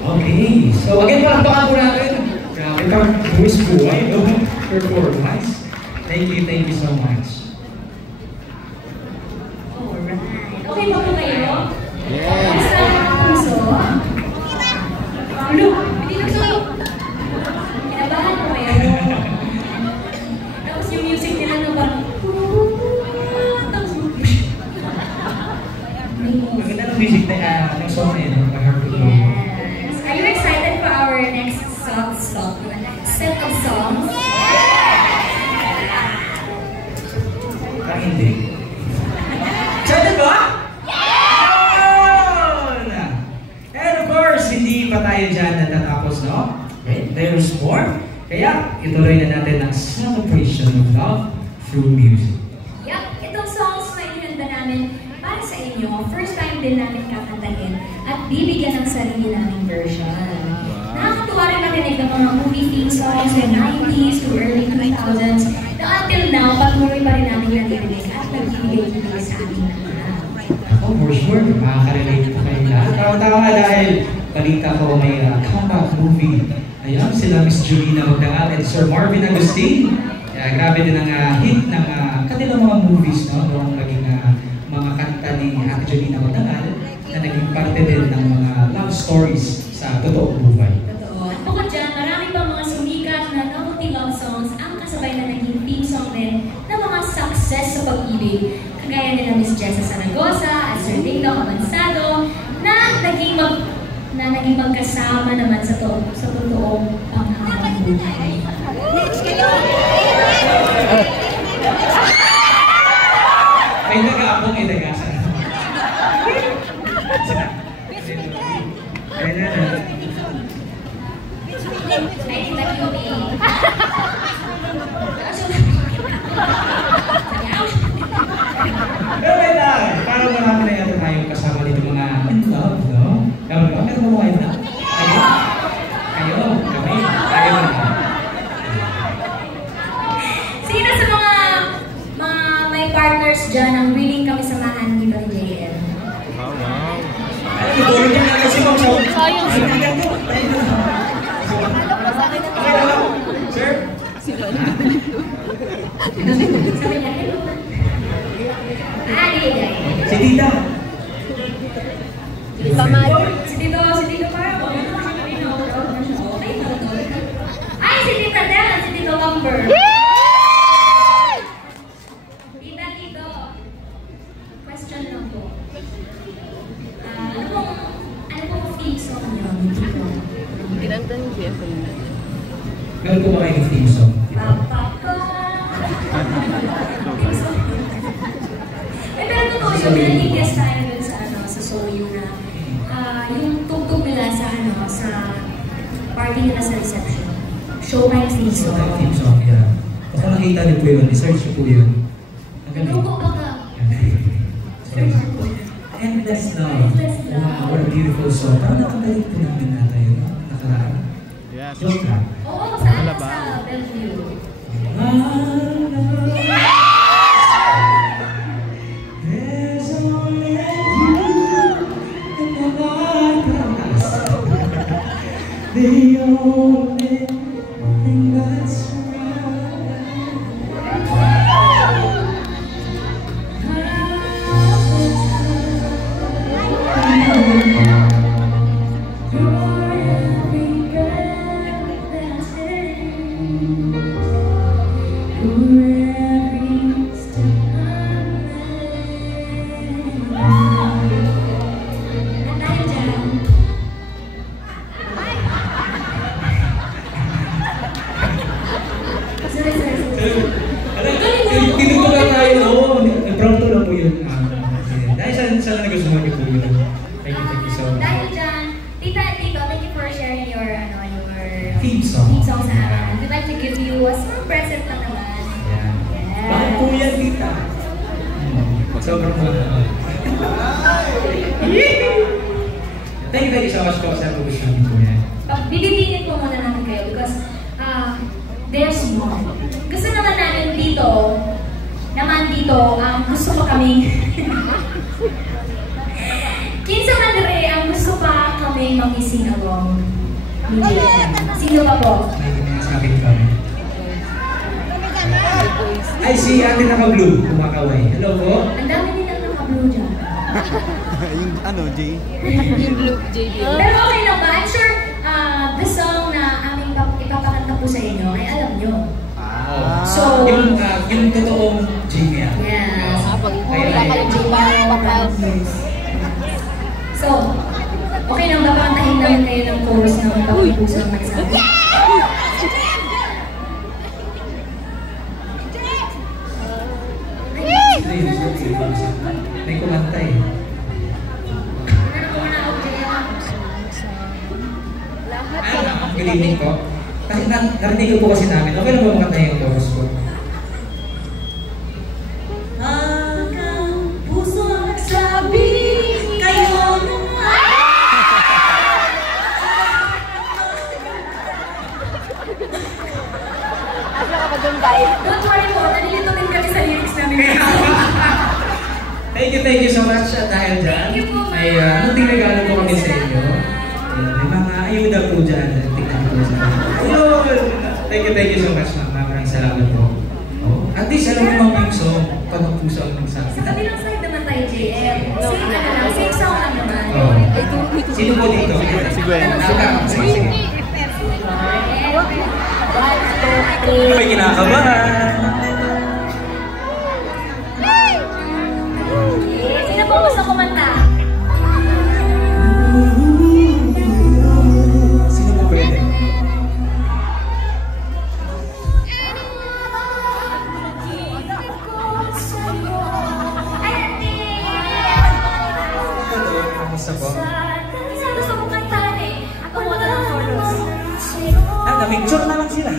Okay, so again, palakpakan po natin. Grabe pa, buwis buhay, no? Performance. Thank you so much. Alright. Okay ba po kayo? Yes! Basta ang puso? Ano? Hindi na gusto. Kinabahan po kayo. Tapos yung music nila na parang tapos Maganda ng music na ng song na yun. yes. Are you excited for our next set of songs? Parang hindi. Excited ba? Yeah! And of course, hindi pa tayo dyan natatapos, no? Okay, there's more. Kaya, ituloy na natin ang celebration of love through music. Yup, itong songs na inihanda namin para sa inyo, first time din namin kakantahin at bibigyan ng sarili naming version. Nakakatuwa rin nakinig ng mga movie theme songs in 90s to early 2000s na until now, patuloy pa rin namin naririnig at nagbibigay sa amin lahat. Ako, for sure, makaka-relate po kayo lahat. Tawa-tawa nga dahil balita ko may comeback movie. Ayan, sila Miss Julina Magdangal at Sir Marvin Agustin. Kaya grabe din ang hit ng kanilang mga movies, no? Noong naging mga kanta ni Ate Julina Magdangal na naging parte din ng mga love stories sa totoong buhay. Totoo. At bukod dyan, marami pang mga sumikat na novelty love songs ang kasabay na naging theme song din ng mga success sa pag-ibig. Kagaya nila Miss Jessa Saragosa at Sir Ding Dong Avansado na naging magkasama naman sa totoong panghabang buhay. May nag-aapong itagasan. Ayan na. Ay, di ba yun eh? Pero wait lang, parang marami na yata tayong kasama dito mga in love, no? Meron ba? Meron ba mga in love? Kayo? Kami? Tayo na. Sino sa mga may partners dyan ang willing kami samahan dito ni JL? Oh, wow! Ay, itulog niya na kasi mong sa... Sayang siya. Okay na lang. Sir? Sabi niya, hello. Si Tita. Si Tito parang okay. Ay, si Tita Del, si Tito Lumber. Tito. Question lang po. Ano pong theme song niyo? Kinanta ni Jeff. Meron ko ba kayo theme song? Papapa. Pero totoo yun, pinag-guest tayo dun sa Soyo na yung tugtog nila sa party nila sa reception. Show my theme song. Theme song, yeah. Baka nakita niyo po yun, i-search niyo po yun. Ang galing. Lugo pa ka. Endless Love. Wow, what a beautiful song. Parang nakagaling po namin nata yun. Nakaraan. Yes. Joke lang. Oo, saan sa Bellevue? There's only you in the light. The only thing that's tinutulan tayo, oo. Pronto lang po yun. Dahil saan nagustuhan niyo po yun? Thank you so much. Dahil dyan, Tito, thank you for sharing your Theme song. sa amin. We'd like to give you a small present lang naman. Yan. Yes. Bakit po yan, Tita? Sobrang mahal. Thank you so much po sa pag-gustuhan niyo po yan. Bibibigyan po muna natin kayo because there's more. Gusto naman namin dito, gusto pa kami. Kinsa man dire ang gusto pa kami mag-sing along. ni JM. Sino pa po? May sabit kami. Ay, si ate naka-blue, kumakaway. Hello po. Ang dami nilang naka-blue dyan. Yung ano, Jay? Yung blue JD. Pero okay lang ba? I'm sure the song na aming ipapakanta po sa inyo ay alam nyo. So, yung totoong Jimmy. yes. So, okay lang ba pantahin namin kayo ng chorus ng Pag-Pusong Nagsabi? May kumanta eh. Good evening po. Kasi narinig ko po kasi namin. Okay lang ba makanta yung chorus ko? Hanggang puso nagsabi, kayo na nga. Asa ka pa dun, guys? Don't worry po, nalilito din kami sa lyrics namin. Thank you so much dahil dyan. Thank you po, ma'am. May munting regalo po kami sa inyo. May mga ayuda po dyan. Tingnan po sa Thank you so much, ma'am. Maraming salamat po. At least alam mo mga yung song, Pag-Puso ang Nagsabi. Sa kabilang side naman tayo, JM. Same song lang naman. Sino po dito? Si Gwen. Sige. May kinakabahan. Sino po gusto kumanta? Sino po pwede? Kamusta po? Saan gusto mo kantahan eh? Ako wala ng chorus. Namicture na lang sila.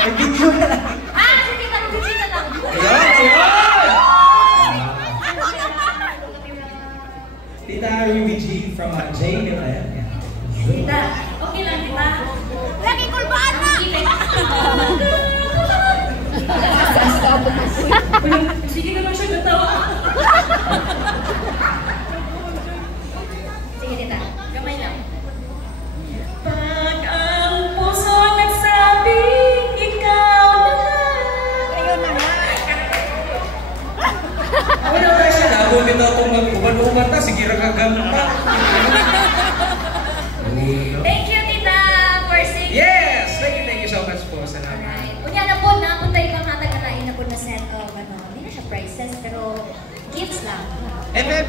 Namicture na lang. Sige ka, nag-chika lang. Ayun! Tita Ruby G from Jane. Tita, okay lang, di ba? Lagi kulbaan na! Sige naman siya natawa. Sige, tita. Gamay lang. Pag ang puso nagsabi, ikaw na. Ayun na nga. Wala na siya. Labo kita itong mag-uban-uban na. Sige, rakagam pa. Thank you, tita, for singing. Yes! Thank you so much po. Salamat. Alright. Unya na po, napunta ibang hatag-alain na po na set of, hindi na siya prizes, pero gifts lang. MM!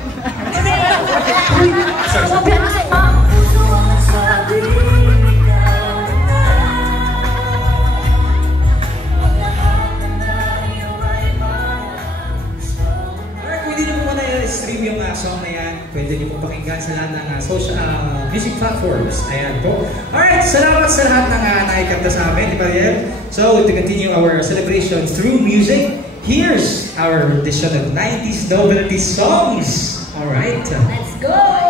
Pwede nyo po muna i-stream yung song na yan. Pwede nyo po pakinggan sa lahat ng social music platforms. Ayan po. Alright, salamat sa lahat ng nakikanta sa amin, di ba yan? So, to continue our celebration through music, here's our edition of 90s novelty songs. Alright. Let's go!